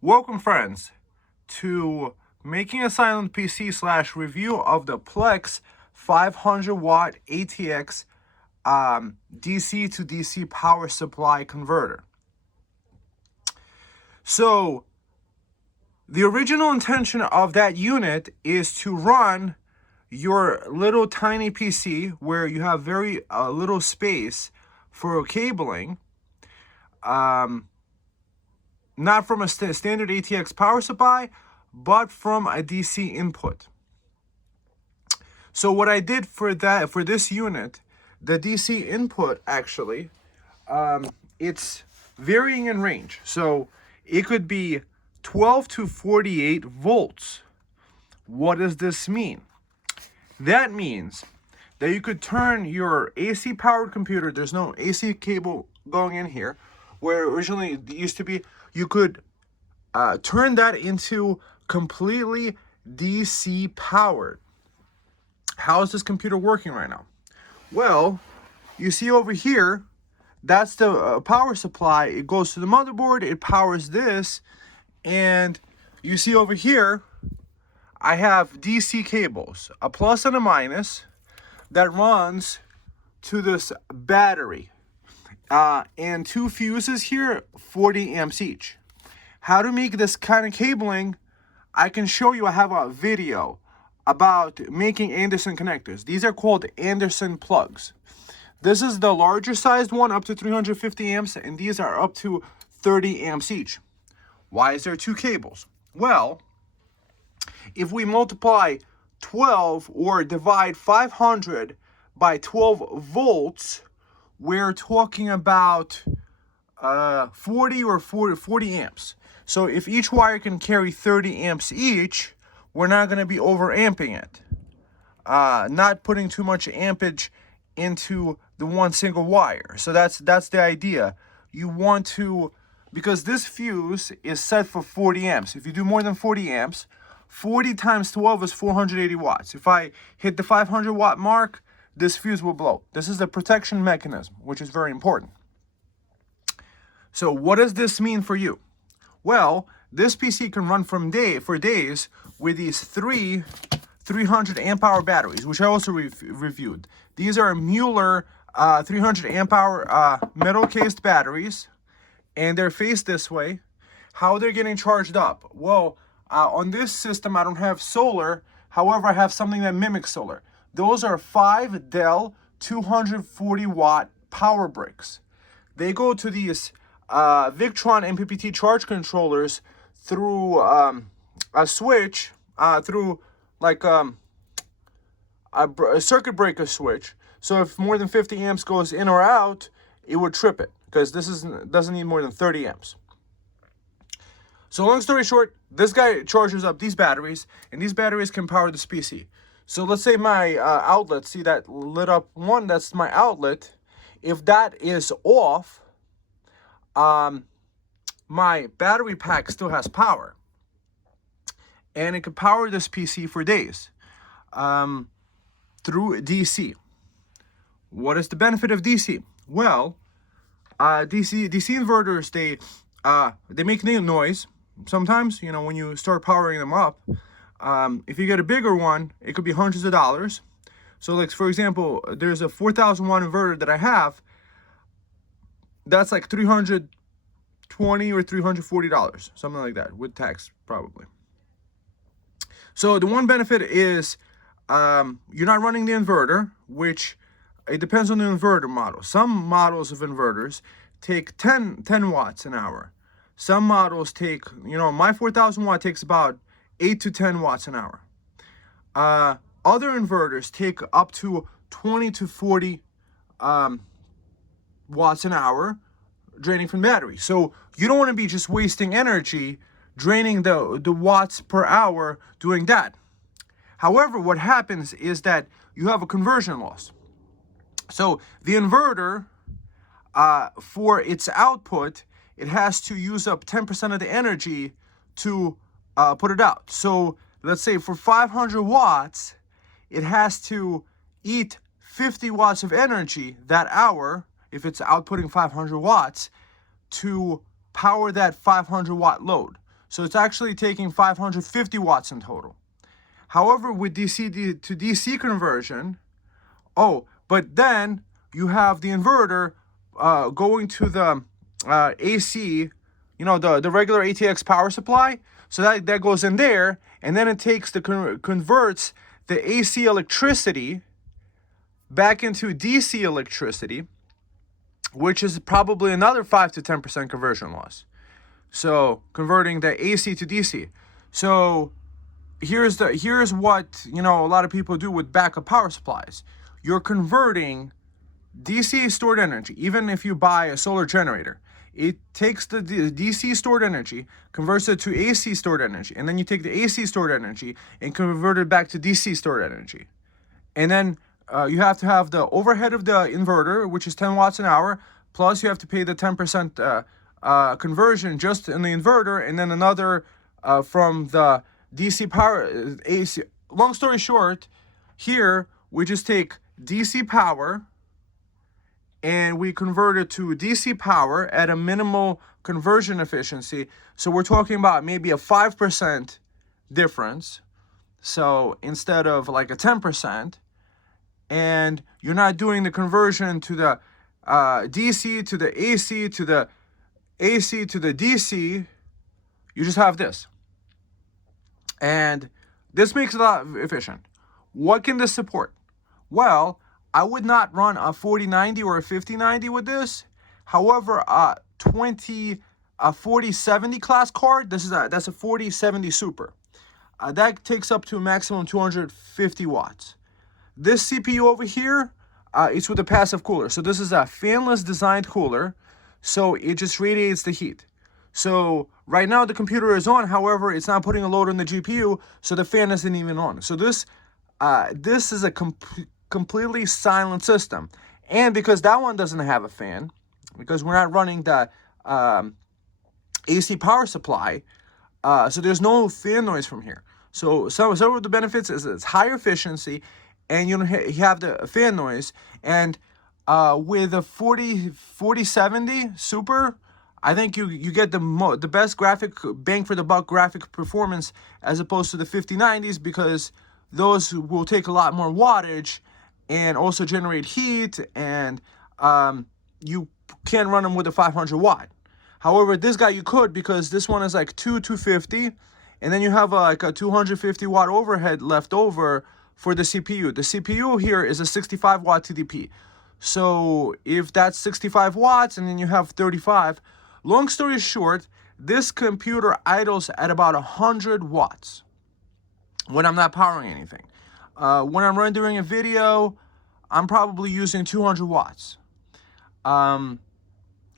Welcome, friends, to Making a Silent PC / review of the Plex 500 watt ATX DC to DC power supply converter. So, the original intention of that unit is to run your little tiny PC where you have very little space for cabling. Not from a standard ATX power supply, but from a DC input. So what I did for this unit, the DC input actually, it's varying in range. So it could be 12 to 48 volts. What does this mean? That means that you could turn your AC powered computer, there's no AC cable going in here, where originally it used to be, you could turn that into completely DC powered. How is this computer working right now? Well, you see over here, that's the power supply. It goes to the motherboard, it powers this, and you see over here, I have DC cables, a plus and a minus, that runs to this battery. And two fuses here, 40 amps each. How to make this kind of cabling, I can show you. I have a video about making Anderson connectors. These are called Anderson plugs. This is the larger sized one, up to 350 amps, and these are up to 30 amps each. Why is there two cables? Well, if we multiply 12 or divide 500 by 12 volts, we're talking about 40 amps. So if each wire can carry 30 amps each, we're not going to be over amping it. Not putting too much ampage into the one single wire. So that's the idea. You want to, because this fuse is set for 40 amps. If you do more than 40 amps, 40 times 12 is 480 watts. If I hit the 500 watt mark, this fuse will blow. This is the protection mechanism, which is very important. So what does this mean for you? Well, this PC can run for days with these three 300 amp hour batteries, which I also reviewed. These are Mueller 300 amp hour metal cased batteries, and they're faced this way. How they're getting charged up? Well, on this system, I don't have solar. However, I have something that mimics solar. Those are 5 Dell 240 watt power bricks. They go to these Victron MPPT charge controllers through a switch, through like a circuit breaker switch. So if more than 50 amps goes in or out, it would trip it, because this doesn't need more than 30 amps. So long story short, this guy charges up these batteries, and these batteries can power this PC. So let's say my outlet, see that lit up one, that's my outlet. If that is off, my battery pack still has power. And it can power this PC for days through DC. What is the benefit of DC? Well, DC inverters, they make noise. Sometimes, when you start powering them up, if you get a bigger one, it could be hundreds of dollars. So like, for example, there's a 4,000 watt inverter that I have. That's like $320 or $340, something like that, with tax probably. So the one benefit is you're not running the inverter, which it depends on the inverter model. Some models of inverters take 10 watts an hour. Some models take, my 4,000 watt takes about 8 to 10 watts an hour. Other inverters take up to 20 to 40 watts an hour, draining from battery. So you don't want to be just wasting energy draining the watts per hour doing that. However, what happens is that you have a conversion loss. So the inverter, for its output, it has to use up 10% of the energy to put it out. So let's say for 500 watts, it has to eat 50 watts of energy that hour, if it's outputting 500 watts, to power that 500 watt load. So it's actually taking 550 watts in total. However, with DC to DC conversion, but then you have the inverter going to the AC, the regular ATX power supply. So that goes in there, and then it takes converts the AC electricity back into DC electricity, which is probably another 5 to 10% conversion loss. So converting the AC to DC. So here's what a lot of people do with backup power supplies. You're converting DC stored energy. Even if you buy a solar generator, it takes the DC stored energy, converts it to AC stored energy, and then you take the AC stored energy and convert it back to DC stored energy. And then you have to have the overhead of the inverter, which is 10 watts an hour, plus you have to pay the 10% conversion just in the inverter, and then another from the DC power AC. Long story short, here we just take DC power and we convert it to DC power at a minimal conversion efficiency. So we're talking about maybe a 5% difference. So instead of like a 10%, and you're not doing the conversion to the DC to the AC to the AC to the DC, you just have this. And this makes it a lot efficient. What can this support? Well, I would not run a 4090 or a 5090 with this. However, a 4070 class card, that's a 4070 Super. That takes up to a maximum 250 watts. This CPU over here, it's with a passive cooler. So this is a fanless designed cooler. So it just radiates the heat. So right now the computer is on, however, it's not putting a load on the GPU, so the fan isn't even on. So this is a completely silent system. And because that one doesn't have a fan, because we're not running the AC power supply, so there's no fan noise from here. So some of the benefits is it's higher efficiency, and you have the fan noise. And with a 4070 Super, I think you get the best graphic bang for the buck graphic performance as opposed to the 5090s, because those will take a lot more wattage and also generate heat, and you can't run them with a 500 watt. However, this guy you could, because this one is like 250, and then you have like a 250 watt overhead left over for the CPU. The CPU here is a 65 watt TDP. So if that's 65 watts and then you have 35, long story short, this computer idles at about 100 watts when I'm not powering anything. When I'm rendering a video, I'm probably using 200 watts.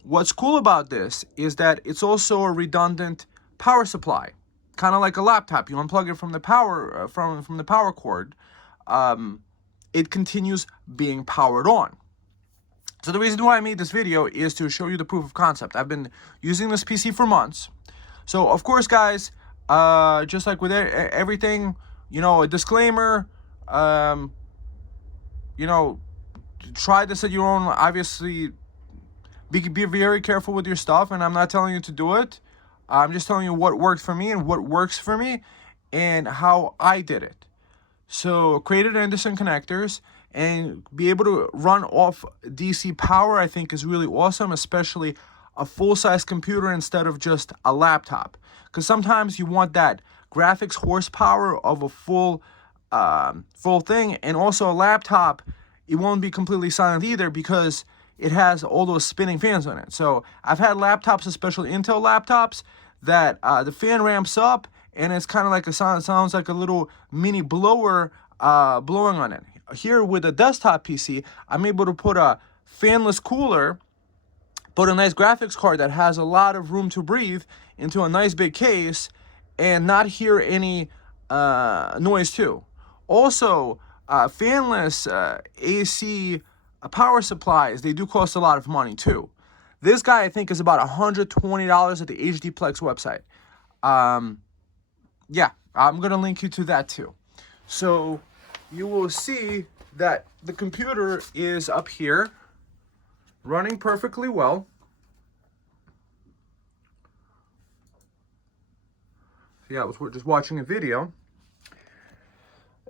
What's cool about this is that it's also a redundant power supply, kind of like a laptop. You unplug it from the power from the power cord. It continues being powered on. So the reason why I made this video is to show you the proof of concept. I've been using this PC for months. So of course, guys, just like with everything, a disclaimer, try this at your own. Obviously, be very careful with your stuff, and I'm not telling you to do it. I'm just telling you what worked for me and what works for me and how I did it. So created Anderson connectors and be able to run off DC power, I think, is really awesome, especially a full-size computer instead of just a laptop. Because sometimes you want that graphics horsepower of a full thing, and also a laptop, it won't be completely silent either because it has all those spinning fans on it. So I've had laptops, especially Intel laptops, that the fan ramps up and it's kind of like sounds like a little mini blower blowing on it. Here with a desktop PC, I'm able to put a fanless cooler, put a nice graphics card that has a lot of room to breathe into a nice big case, and not hear any noise too. Also, fanless AC power supplies, they do cost a lot of money too. This guy, I think, is about $120 at the HDPLEX website. Yeah, I'm going to link you to that too. So you will see that the computer is up here running perfectly well. Yeah, I was just watching a video,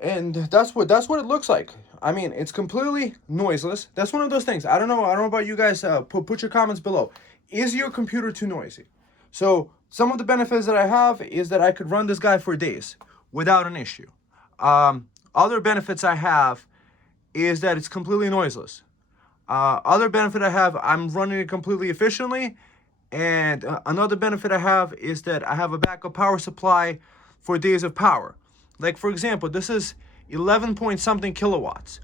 and that's what it looks like. I mean, it's completely noiseless. That's one of those things. I don't know about you guys. Put your comments below. Is your computer too noisy? So some of the benefits that I have is that I could run this guy for days without an issue. Other benefits I have is that it's completely noiseless. Other benefit I have, I'm running it completely efficiently. And another benefit I have is that I have a backup power supply for days of power. Like, for example, this is 11 point something kilowatts.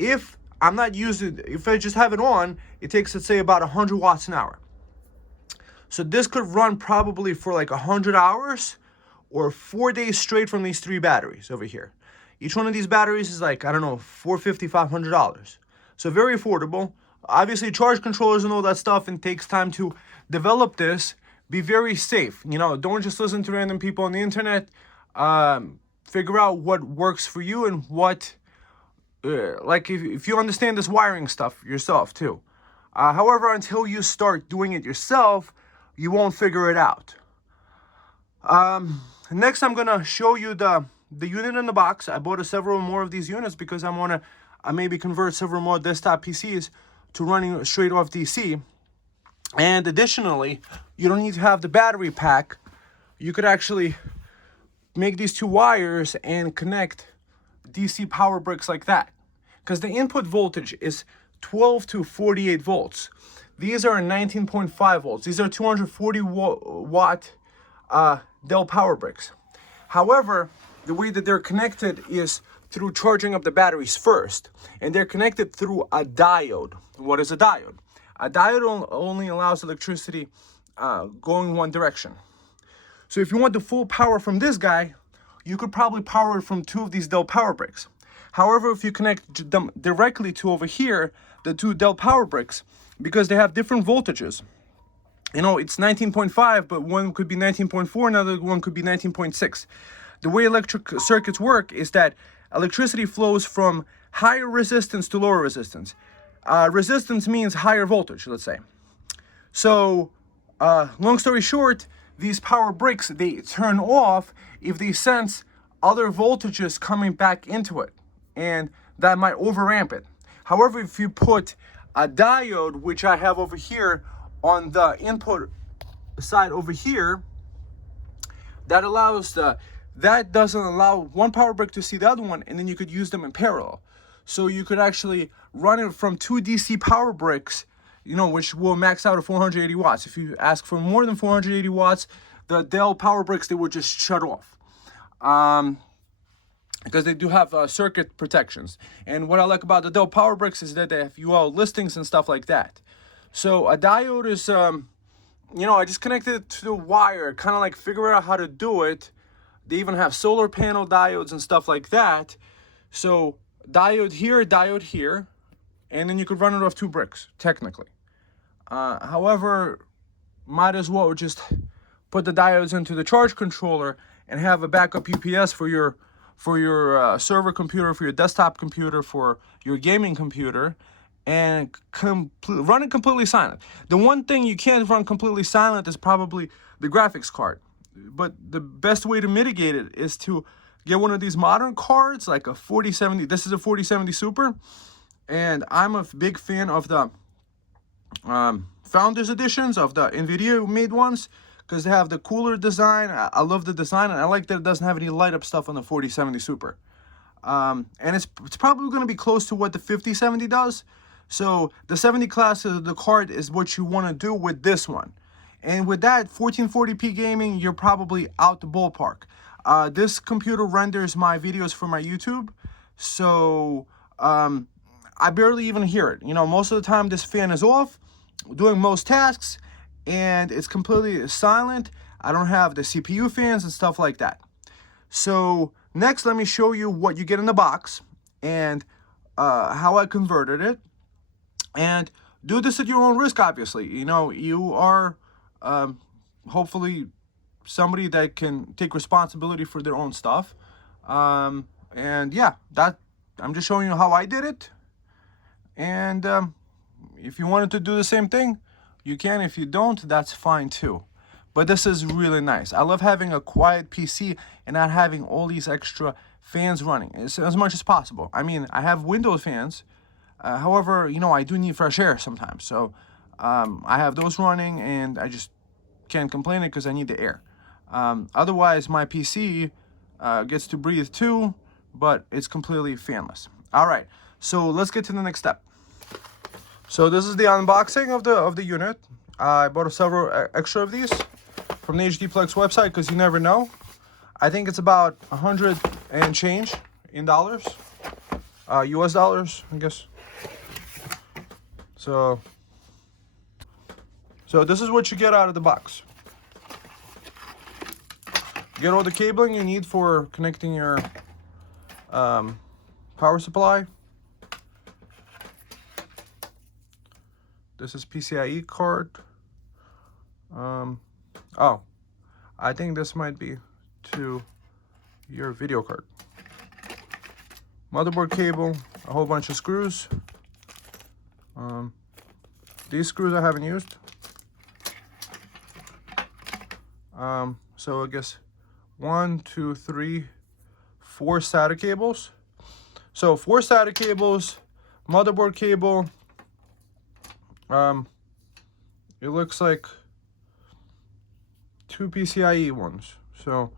If I'm not using, if I just have it on, it takes, let's say, about 100 watts an hour. So this could run probably for like 100 hours or 4 days straight from these 3 batteries over here. Each one of these batteries is like, I don't know, $450, $500. So very affordable. Obviously, charge controllers and all that stuff, and takes time to develop this. Be very safe. You know, don't just listen to random people on the internet. Figure out what works for you and what, like if you understand this wiring stuff yourself too. However, until you start doing it yourself, you won't figure it out. Next, I'm gonna show you the unit in the box. I bought several more of these units because I maybe convert several more desktop PCs to running straight off DC. And additionally, you don't need to have the battery pack. You could actually make these 2 wires and connect DC power bricks like that, because the input voltage is 12 to 48 volts. These are 19.5 volts. These are 240 watt Dell power bricks. However, the way that they're connected is through charging up the batteries first, and they're connected through a diode. What is a diode? A diode only allows electricity going one direction. So if you want the full power from this guy, you could probably power it from 2 of these Dell power bricks. However, if you connect them directly to over here, the 2 Dell power bricks, because they have different voltages, you know, it's 19.5, but one could be 19.4, another one could be 19.6. The way electric circuits work is that electricity flows from higher resistance to lower resistance. Resistance means higher voltage, let's say. So, long story short, these power bricks, they turn off if they sense other voltages coming back into it, and that might overamp it. However, if you put a diode, which I have over here on the input side over here, that doesn't allow one power brick to see the other one, and then you could use them in parallel. So you could actually run it from 2 DC power bricks, you know, which will max out at 480 watts. If you ask for more than 480 watts, the Dell power bricks, they would just shut off. Because they do have circuit protections. And what I like about the Dell power bricks is that they have UL listings and stuff like that. So a diode is, you know, I just connected it to the wire, kind of like figure out how to do it. They even have solar panel diodes and stuff like that. So diode here, and then you could run it off 2 bricks, technically. However, might as well just put the diodes into the charge controller and have a backup UPS for your server computer, for your desktop computer, for your gaming computer, and run it completely silent. The one thing you can't run completely silent is probably the graphics card. But the best way to mitigate it is to get one of these modern cards, like a 4070. This is a 4070 Super, and I'm a big fan of the Founders Editions, of the NVIDIA made ones, because they have the cooler design. I love the design, and I like that it doesn't have any light up stuff on the 4070 Super. And it's probably going to be close to what the 5070 does. So the 70 class of the card is what you want to do with this one. And with that 1440p gaming, you're probably out the ballpark. This computer renders my videos for my YouTube, so I barely even hear it. You know, most of the time this fan is off, doing most tasks, and it's completely silent. I don't have the CPU fans and stuff like that. So next, let me show you what you get in the box and how I converted it. And do this at your own risk, obviously. You know, you are hopefully somebody that can take responsibility for their own stuff. And yeah, I'm just showing you how I did it. And if you wanted to do the same thing, you can. If you don't, that's fine too. but this is really nice. I love having a quiet PC and not having all these extra fans running as much as possible. I mean, I have Windows fans. However, you know, I do need fresh air sometimes. So I have those running, and I just can't complain it because I need the air. Otherwise, my PC gets to breathe too, but it's completely fanless. All right, so let's get to the next step. So this is the unboxing of the unit. I bought several extra of these from the HDPLEX website because you never know. I think it's about 100 and change in dollars, US dollars, I guess. So this is what you get out of the box. You get all the cabling you need for connecting your power supply. This is PCIe card. Oh, I think this might be to your video card. Motherboard cable, a whole bunch of screws. These screws I haven't used. So I guess 1, 2, 3, 4 SATA cables. So 4 SATA cables, motherboard cable. It looks like 2 PCIe ones. So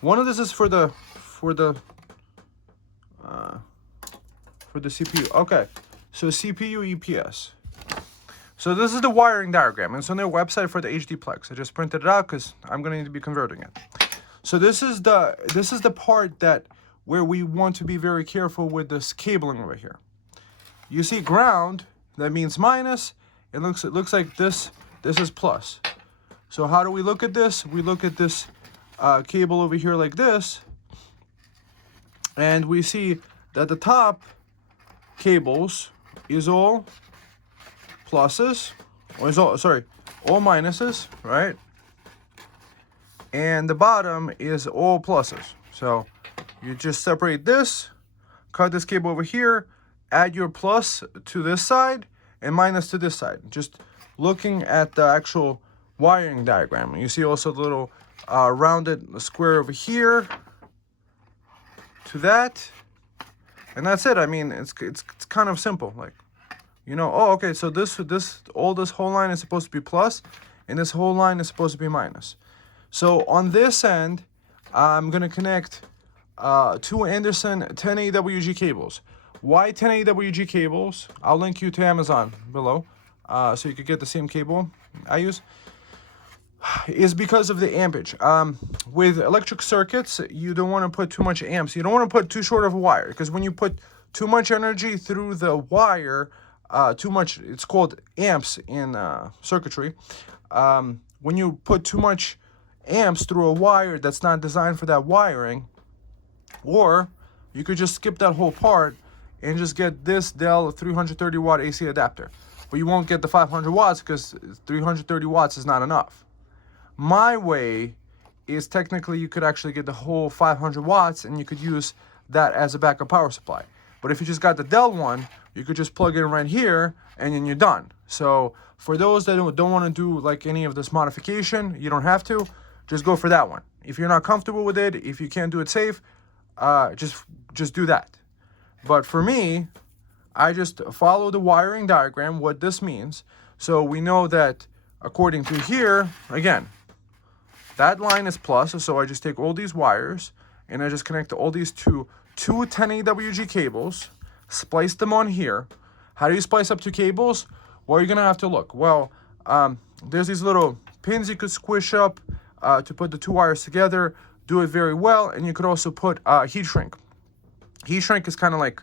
one of this is for the CPU. Okay, so CPU EPS. So this is the wiring diagram. It's on their website for the HDPLEX. I just printed it out because I'm gonna need to be converting it. So this is the part that where we want to be very careful with this cabling over here. You see ground, that means minus. It looks like this is plus. So how do we look at this? We look at this cable over here like this, and we see that the top cables is all pluses, or is all minuses, right? And the bottom is all pluses. So you just separate this, cut this cable over here, add your plus to this side and minus to this side. Just looking at the actual wiring diagram. You see also the little rounded square over here to that. And that's it. I mean, it's kind of simple. Like, you know, oh, okay, so this whole line is supposed to be plus, and this whole line is supposed to be minus. So on this end, I'm gonna connect 2 Anderson 10 AWG cables. Why 10 AWG cables? I'll link you to Amazon below, so you could get the same cable I use. Is because of the ampage. With electric circuits, you don't want to put too much amps. You don't want to put too short of a wire, because when you put too much energy through the wire, it's called amps in circuitry. When you put too much amps through a wire that's not designed for that wiring, or you could just skip that whole part and just get this Dell 330 watt AC adapter. But you won't get the 500 watts because 330 watts is not enough. My way is technically you could actually get the whole 500 watts and you could use that as a backup power supply. But if you just got the Dell one, you could just plug it in right here and then you're done. So for those that don't want to do like any of this modification, you don't have to. Just go for that one. If you're not comfortable with it, if you can't do it safe, just do that. But for me, I just follow the wiring diagram, what this means. So we know that according to here, again, that line is plus, so I just take all these wires and I just connect all these to 2 10 AWG cables, splice them on here. How do you splice up 2 cables? Well, you're gonna have to look. Well, there's these little pins you could squish up to put the 2 wires together. Do it very well, and you could also put heat shrink. Heat shrink is kind of like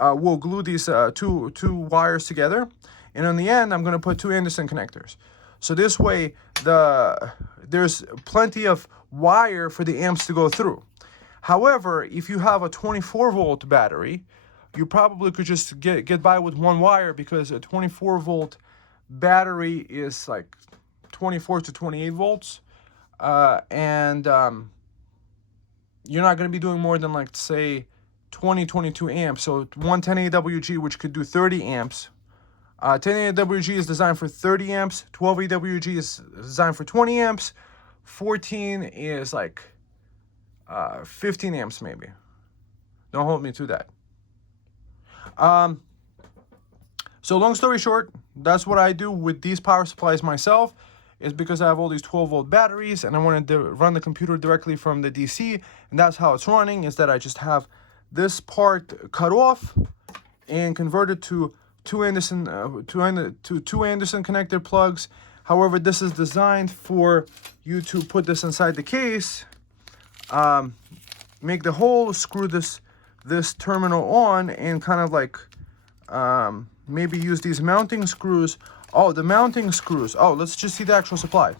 we'll glue these two wires together, and on the end I'm gonna put 2 Anderson connectors. So this way there's plenty of wire for the amps to go through. However, if you have a 24 volt battery, you probably could just get by with 1 wire, because a 24 volt battery is like 24 to 28 volts. And you're not going to be doing more than, like, say 22 amps. So 110 AWG, which could do 30 amps, 10 AWG is designed for 30 amps. 12 AWG is designed for 20 amps. 14 is like 15 amps maybe. Don't hold me to that. So long story short, that's what I do with these power supplies myself, is because I have all these 12-volt batteries and I wanted to run the computer directly from the DC, and that's how it's running, is that I just have this part cut off and converted to two Anderson connector plugs. However, this is designed for you to put this inside the case, make the hole, screw this terminal on, and kind of like maybe use these mounting screws. Oh, the mounting screws. Oh, let's just see the actual supply.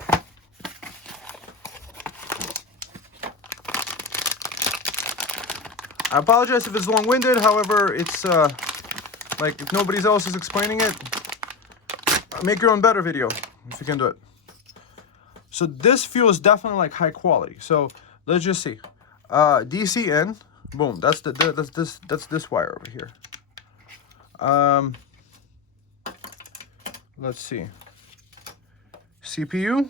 I apologize if it's long-winded. However, it's like if nobody else is explaining it, make your own better video if you can do it. So this feels definitely like high quality. So let's just see. DC in. Boom. That's this wire over here. Let's see. CPU.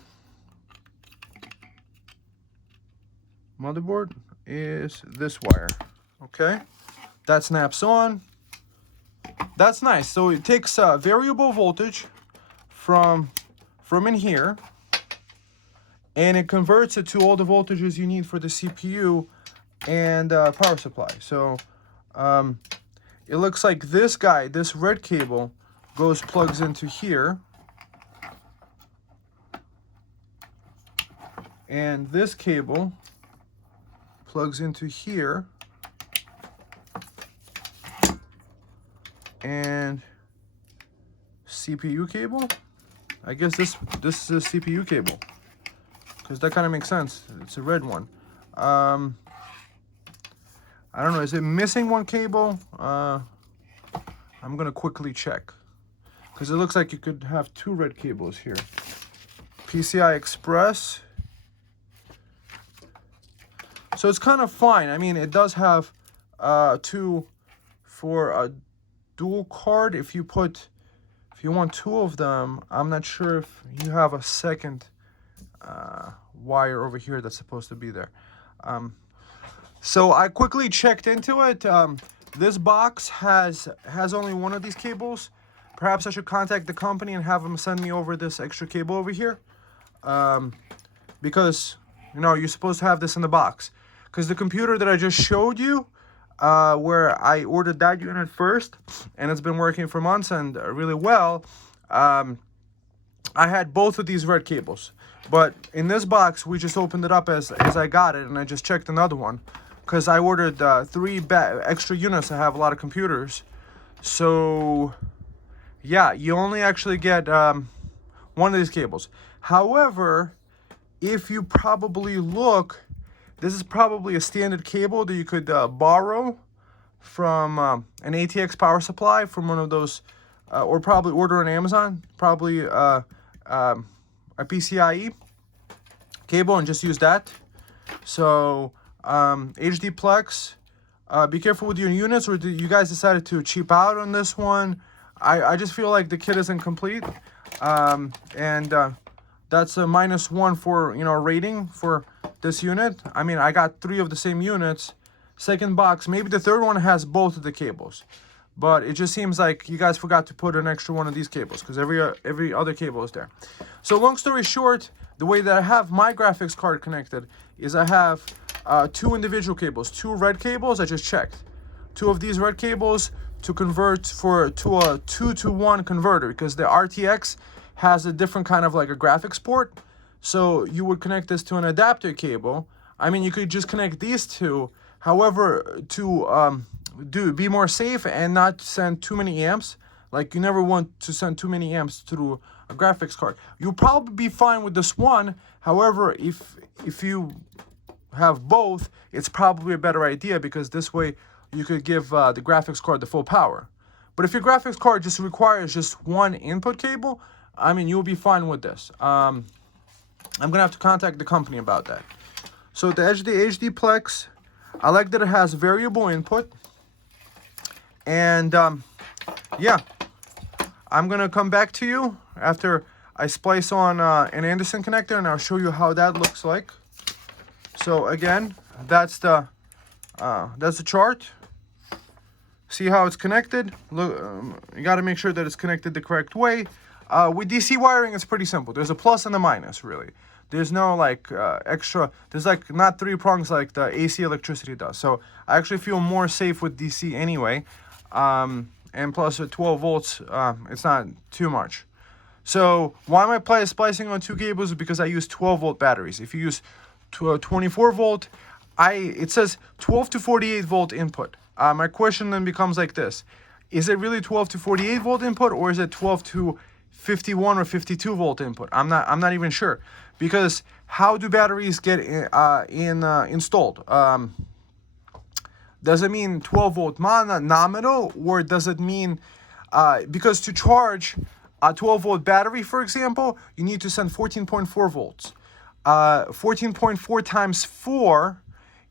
Motherboard is this wire. Okay. That snaps on. That's nice. So it takes variable voltage from in here, and it converts it to all the voltages you need for the CPU and power supply. So it looks like this guy, this red cable, plugs into here, and this cable plugs into here, and CPU cable. I guess this is a CPU cable, because that kind of makes sense. It's a red one. I don't know, is it missing one cable? I'm gonna quickly check, because it looks like you could have two red cables here. PCI Express. So it's kind of fine. I mean, it does have two for a dual card. If you want two of them, I'm not sure if you have a second wire over here that's supposed to be there. So I quickly checked into it. This box has only one of these cables. Perhaps I should contact the company and have them send me over this extra cable over here, because you know you're supposed to have this in the box. Because the computer that I just showed you, where I ordered that unit first, and it's been working for months and really well, I had both of these red cables. But in this box, we just opened it up as I got it, and I just checked another one, because I ordered 3 extra units. I have a lot of computers, so yeah, you only actually get one of these cables. However, if you probably look, this is probably a standard cable that you could borrow from an ATX power supply, from one of those, or probably order on Amazon, probably a PCIe cable, and just use that. So HDPLEX, be careful with your units, or you guys decided to cheap out on this one? I just feel like the kit isn't complete, and that's a -1 for rating for this unit. I mean, I got 3 of the same units. Second box, maybe the third one has both of the cables, but it just seems like you guys forgot to put an extra one of these cables, because every other cable is there. So long story short, the way that I have my graphics card connected is I have 2 individual cables, 2 red cables. I just checked 2 of these red cables to convert to a 2-to-1 converter, because the RTX has a different kind of like a graphics port. So you would connect this to an adapter cable. I mean, you could just connect these two. However, to be more safe and not send too many amps, like you never want to send too many amps through a graphics card. You'll probably be fine with this one. However, if you have both, it's probably a better idea, because this way you could give the graphics card the full power. But if your graphics card just requires just one input cable, I mean, you'll be fine with this. I'm gonna have to contact the company about that. So the HDPLEX, I like that it has variable input, and yeah, I'm gonna come back to you after I splice on an Anderson connector, and I'll show you how that looks like. So again, that's the chart. See how it's connected? Look, you got to make sure that it's connected the correct way. With DC wiring, it's pretty simple. There's a plus and a minus, really. There's no like extra. There's like not three prongs like the AC electricity does. So I actually feel more safe with DC anyway. And plus with 12 volts, it's not too much. So why am I splicing on two cables? Because I use 12 volt batteries. If you use 24 volt, it says 12 to 48 volt input. My question then becomes like this: is it really 12 to 48 volt input, or is it 12 to 51 or 52 volt input? I'm not even sure, because how do batteries get installed? Does it mean 12 volt nominal, or does it mean because to charge a 12 volt battery, for example, you need to send 14.4 volts. 14.4 times 4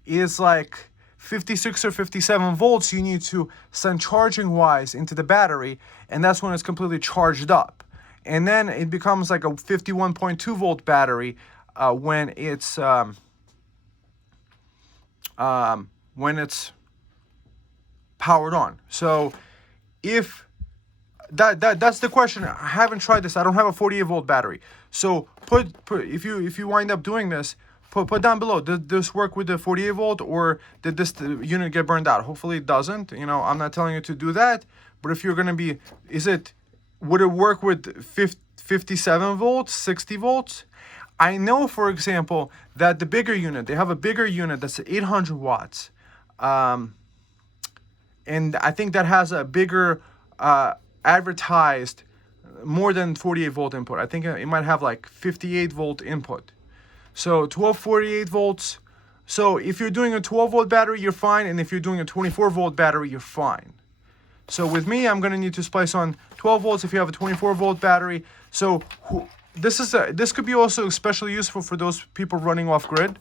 is like 56 or 57 volts you need to send charging wise into the battery, and that's when it's completely charged up. And then it becomes like a 51.2 volt battery when it's powered on. So if that's the question. I haven't tried this. I don't have a 48 volt battery. So put if you wind up doing this, put down below, did this work with the 48 volt, or did this unit get burned out? Hopefully it doesn't. You know, I'm not telling you to do that, but if you're going to be, would it work with 57 volts, 60 volts? I know, for example, that the bigger unit, they have a bigger unit that's 800 watts. And I think that has a bigger advertised more than 48 volt input. I think it might have like 58 volt input. So 48 volts. So if you're doing a 12 volt battery, you're fine. And if you're doing a 24 volt battery, you're fine. So with me, I'm going to need to splice on 12 volts if you have a 24 volt battery. So this could be also especially useful for those people running off grid.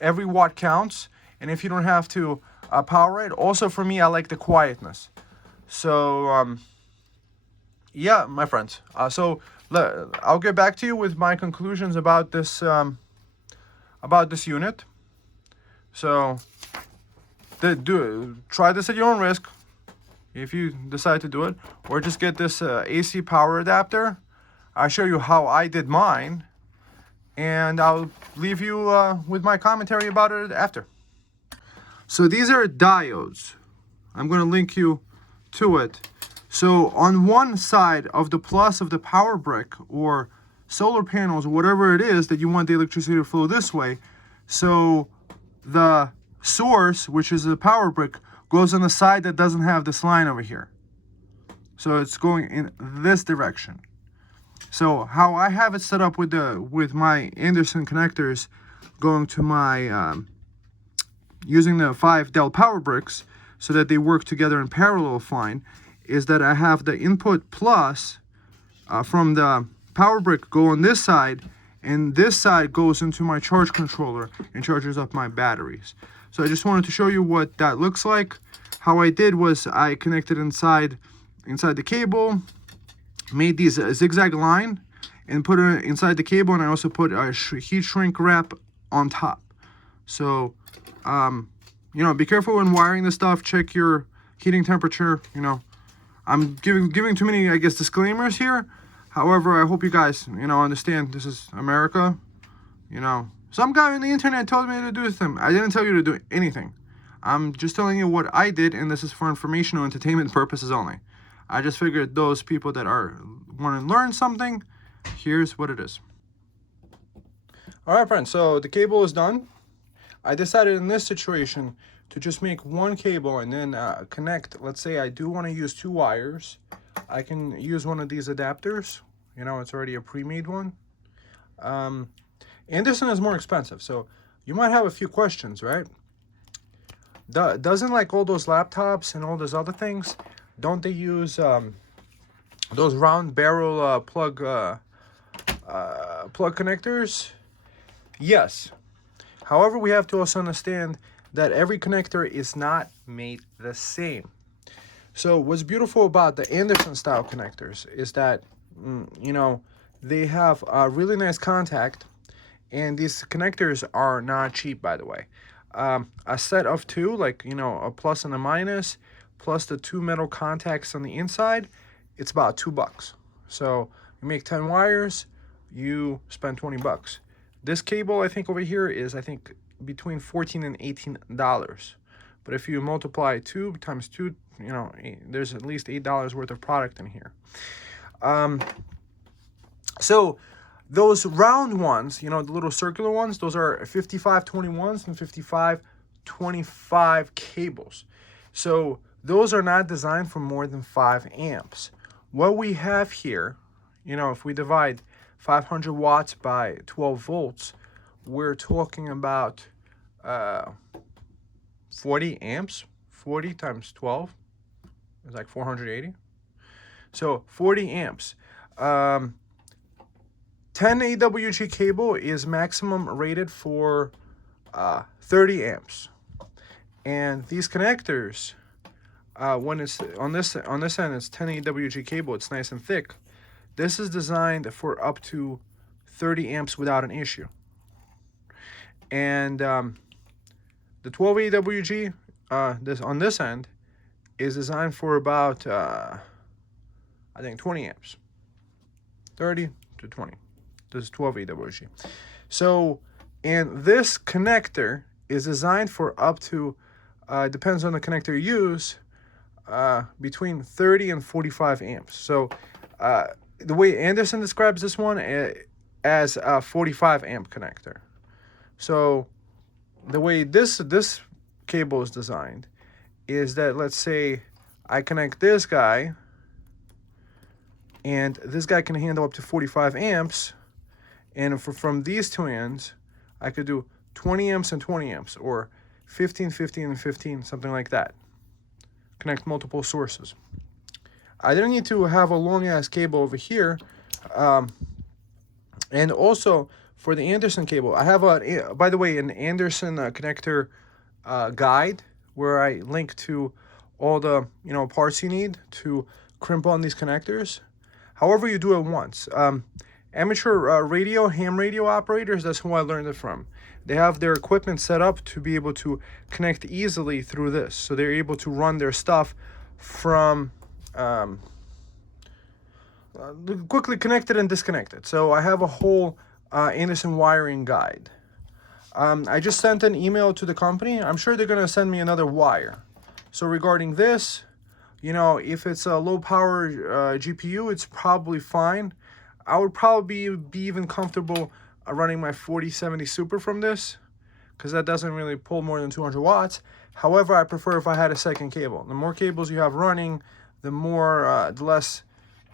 Every watt counts. And if you don't have to power it, also for me, I like the quietness. So yeah, my friends. So I'll get back to you with my conclusions about this unit. So try this at your own risk if you decide to do it, or just get this AC power adapter. I'll show you how I did mine, and I'll leave you with my commentary about it after. So these are diodes. I'm going to link you to it. So on one side of the plus of the power brick or solar panels, or whatever it is that you want the electricity to flow this way, so the source, which is the power brick, goes on the side that doesn't have this line over here. So it's going in this direction. So how I have it set up with my Anderson connectors going to my using the 5 Dell power bricks so that they work together in parallel fine, is that I have the input plus from the power brick go on this side, and this side goes into my charge controller and charges up my batteries. So I just wanted to show you what that looks like. How I did was I connected inside the cable, made these zigzag line, and put it inside the cable, and I also put a heat shrink wrap on top. So you know, be careful when wiring this stuff. Check your heating temperature. You know, I'm giving too many, I guess, disclaimers here. However, I hope you guys, you know, understand this is America. You know, some guy on the internet told me to do something. I didn't tell you to do anything. I'm just telling you what I did, and this is for informational entertainment purposes only. I just figured those people that want to learn something, here's what it is. All right, friends, so the cable is done. I decided in this situation to just make one cable and then connect. Let's say I do want to use 2 wires. I can use one of these adapters. You know, it's already a pre-made one. Anderson is more expensive, so you might have a few questions, right? Doesn't like all those laptops and all those other things, don't they use those round barrel plug connectors? Yes. However, we have to also understand that every connector is not made the same. So what's beautiful about the Anderson style connectors is that, you know, they have a really nice contact, and these connectors are not cheap, by the way. A set of two, like, you know, a plus and a minus, plus the two metal contacts on the inside, it's about $2. So you make 10 wires, you spend 20 bucks. This cable, I think over here is, I think, between $14 and $18. But if you multiply 2 times 2, you know, there's at least $8 worth of product in here. So those round ones, you know, the little circular ones, those are 5521s and 5525 cables. So those are not designed for more than 5 amps. What we have here, you know, if we divide 500 watts by 12 volts, we're talking about 40 amps. 40 times 12 is like 480. So 40 amps. 10 AWG cable is maximum rated for 30 amps. And these connectors, when it's on this end, it's 10 AWG cable. It's nice and thick. This is designed for up to 30 amps without an issue. And the 12 AWG this on this end is designed for about I think 20 amps. 30 to 20. This is 12 AWG. So, and this connector is designed for up to, depends on the connector you use, between 30 and 45 amps. So the way Anderson describes this one as a 45 amp connector. So the way this cable is designed is that, let's say I connect this guy, and this guy can handle up to 45 amps, and from these two ends I could do 20 amps and 20 amps, or 15, 15, and 15, something like that. Connect multiple sources. I didn't need to have a long ass cable over here. And also for the Anderson cable, I have by the way, an Anderson connector guide where I link to all the, you know, parts you need to crimp on these connectors. However you do it once. Amateur ham radio operators, that's who I learned it from. They have their equipment set up to be able to connect easily through this. So they're able to run their stuff from quickly connected and disconnected. So I have a whole Anderson wiring guide. I just sent an email to the company. I'm sure they're going to send me another wire. So regarding this, you know, if it's a low power GPU, it's probably fine. I would probably be even comfortable running my 4070 Super from this, because that doesn't really pull more than 200 watts. However, I prefer if I had a second cable. The more cables you have running, the less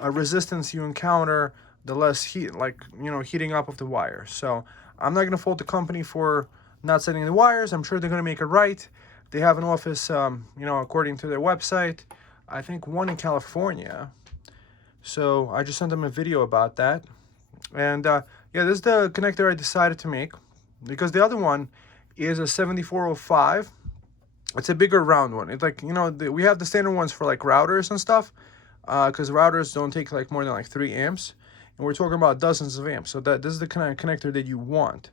resistance you encounter, the less heat, like, you know, heating up of the wires. So I'm not going to fault the company for not sending the wires. I'm sure they're going to make it right. They have an office, you know, according to their website, I think one in California. So I just sent them a video about that. And yeah, this is the connector I decided to make, because the other one is a 7405. It's a bigger round one. It's like, you know, we have the standard ones for like routers and stuff, because routers don't take like more than like 3 amps. And we're talking about dozens of amps. So this is the kind of connector that you want.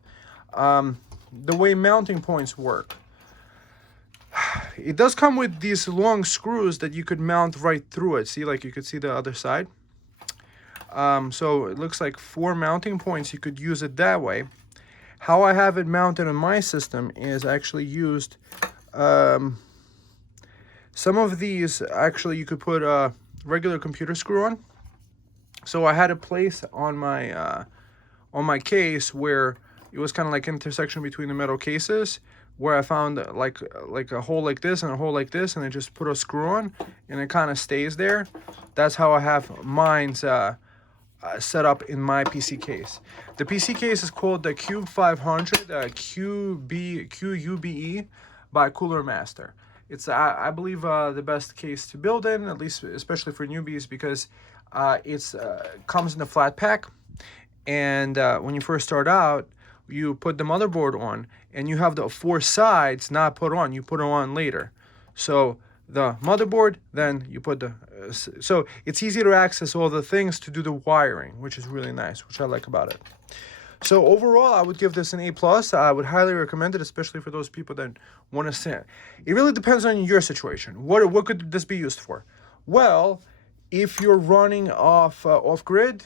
The way mounting points work, it does come with these long screws that you could mount right through it. See, like you could see the other side. So it looks like 4 mounting points. You could use it that way. How I have it mounted in my system is I actually used some of these. Actually, you could put a regular computer screw on. So I had a place on my case where it was kind of like an intersection between the metal cases, where I found like a hole like this and a hole like this, and I just put a screw on, and it kind of stays there. That's how I have mine's set up in my PC case. The PC case is called the Cube 500 QUBE by Cooler Master. It's I believe the best case to build in, at least especially for newbies, because it's comes in a flat pack, and when you first start out, you put the motherboard on, and you have the 4 sides not put on. You put it on later. So the motherboard, then you put the, so it's easy to access all the things to do the wiring, which is really nice, which I like about it. So overall, I would give this an A+. I would highly recommend it, especially for those people that want to sand. It really depends on your situation. What could this be used for? Well, if you're running off grid,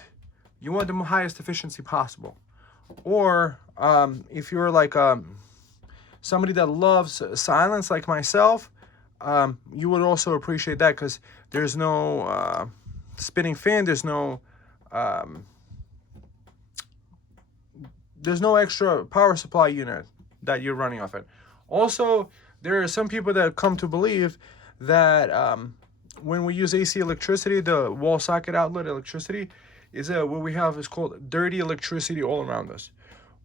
you want the highest efficiency possible. Or if you're like somebody that loves silence like myself, you would also appreciate that because there's no spinning fan, there's no extra power supply unit that you're running off it. Also, there are some people that come to believe that when we use AC electricity, the wall socket outlet electricity is what we have is called dirty electricity all around us.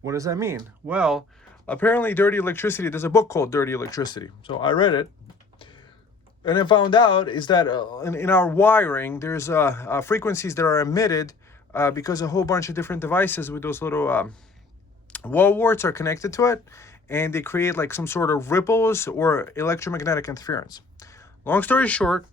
What does that mean? Well, apparently dirty electricity, there's a book called Dirty Electricity. So I read it, and I found out is that in our wiring, there's frequencies that are emitted because a whole bunch of different devices with those little wall warts are connected to it, and they create like some sort of ripples or electromagnetic interference. Long story short,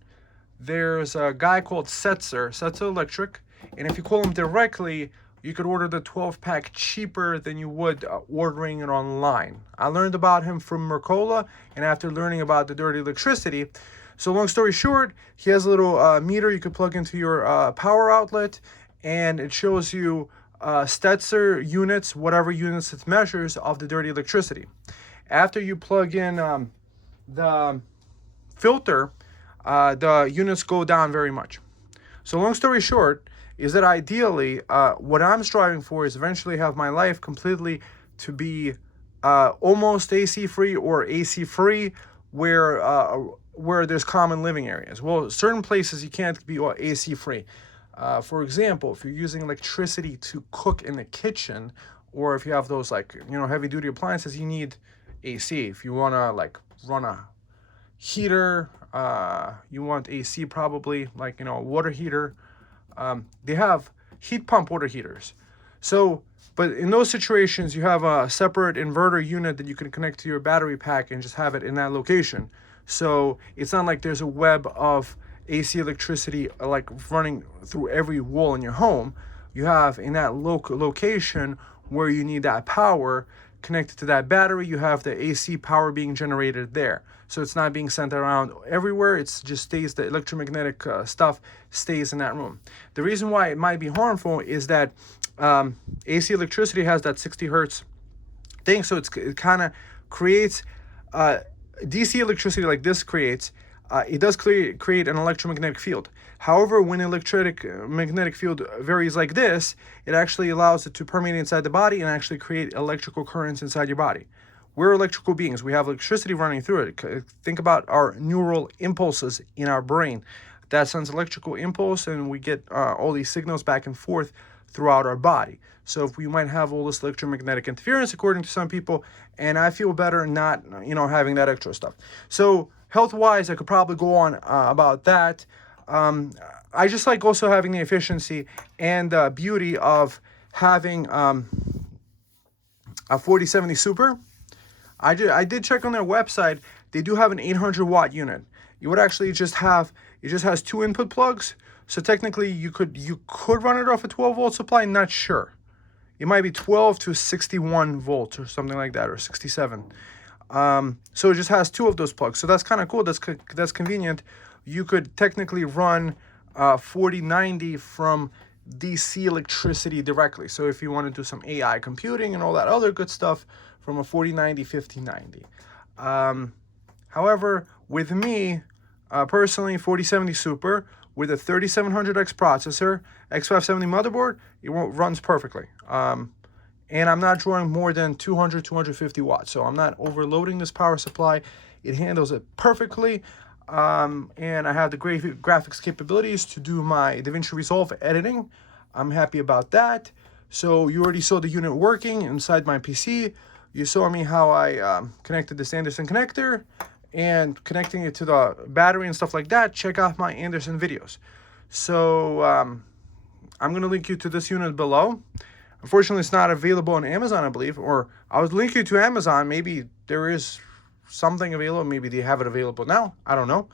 there's a guy called Setzer Electric, and if you call him directly, you could order the 12-pack cheaper than you would ordering it online. I learned about him from Mercola, and after learning about the dirty electricity, so long story short, he has a little meter you could plug into your power outlet, and it shows you Stetzer units, whatever units it measures of the dirty electricity. After you plug in the filter, the units go down very much. So long story short is that ideally, what I'm striving for is eventually have my life completely to be almost AC free or AC free, where there's common living areas. Well, certain places you can't be AC free. For example, if you're using electricity to cook in the kitchen, or if you have those heavy duty appliances, you need AC. If you want to run a heater, you want AC probably, a water heater. They have heat pump water heaters. So, but in those situations, you have a separate inverter unit that you can connect to your battery pack and just have it in that location. So it's not like there's a web of AC electricity running through every wall in your home. You have in that location where you need that power connected to that battery, you have the AC power being generated there. So it's not being sent around everywhere. It's just stays, the electromagnetic stuff stays in that room. The reason why it might be harmful is that AC electricity has that 60 hertz thing. So it kind of creates DC electricity like this creates. It does create an electromagnetic field. However, when magnetic field varies like this, it actually allows it to permeate inside the body and actually create electrical currents inside your body. We're electrical beings. We have electricity running through it. Think about our neural impulses in our brain. That sends electrical impulse, and we get all these signals back and forth throughout our body. So if we might have all this electromagnetic interference, according to some people, and I feel better not, having that extra stuff. So health-wise, I could probably go on about that. I just like also having the efficiency and the beauty of having a 4070 Super. I did check on their website. They do have an 800 watt unit. You would actually just has 2 input plugs. So technically you could run it off a 12 volt supply, not sure. It might be 12 to 61 volts or something like that, or 67. So it just has 2 of those plugs. So that's kind of cool. That's convenient. You could technically run 4090 from DC electricity directly. So if you want to do some AI computing and all that other good stuff from a 4090, 5090. However, with me, personally, 4070 Super with a 3700X processor, X570 motherboard, it runs perfectly. And I'm not drawing more than 200, 250 watts. So I'm not overloading this power supply. It handles it perfectly. And I have the great graphics capabilities to do my DaVinci Resolve editing. I'm happy about that. So you already saw the unit working inside my PC. You saw me how I connected this Anderson connector and connecting it to the battery and stuff like that. Check out my Anderson videos. So I'm going to link you to this unit below. Unfortunately, it's not available on Amazon, I believe. Or I was linking you to Amazon. Maybe there is something available. Maybe they have it available now. I don't know.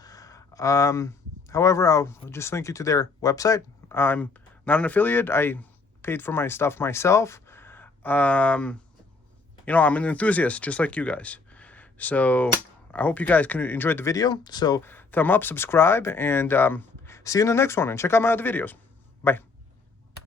However, I'll just link you to their website. I'm not an affiliate. I paid for my stuff myself. I'm an enthusiast just like you guys. So I hope you guys enjoyed the video. So thumb up, subscribe, and see you in the next one. And check out my other videos. Bye.